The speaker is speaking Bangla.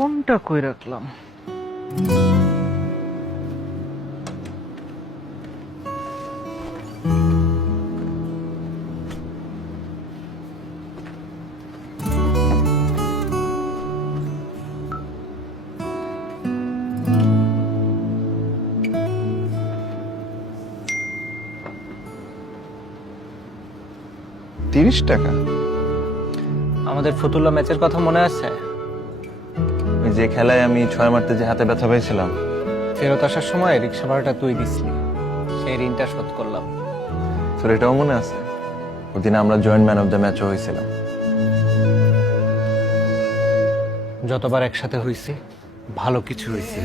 ফোনটা কই রাখলাম? টাকা? আমাদের ফতুল্লা ম্যাচের কথা মনে আছে? ওই যে খেলায় আমি 6 মারতে যে হাতে ব্যথা পেয়েছিলাম। ফেরত আসার সময় রিক্সা ভাড়াটা তুই দিসলি, সেই ঋণটা শোধ করলাম। তোর এটাও মনে আছে? ওদিন আমরা জয়েন্ট ম্যান অফ দ্য ম্যাচও হয়েছিলাম। যতবার একসাথে হইছি ভালো কিছু হইছে।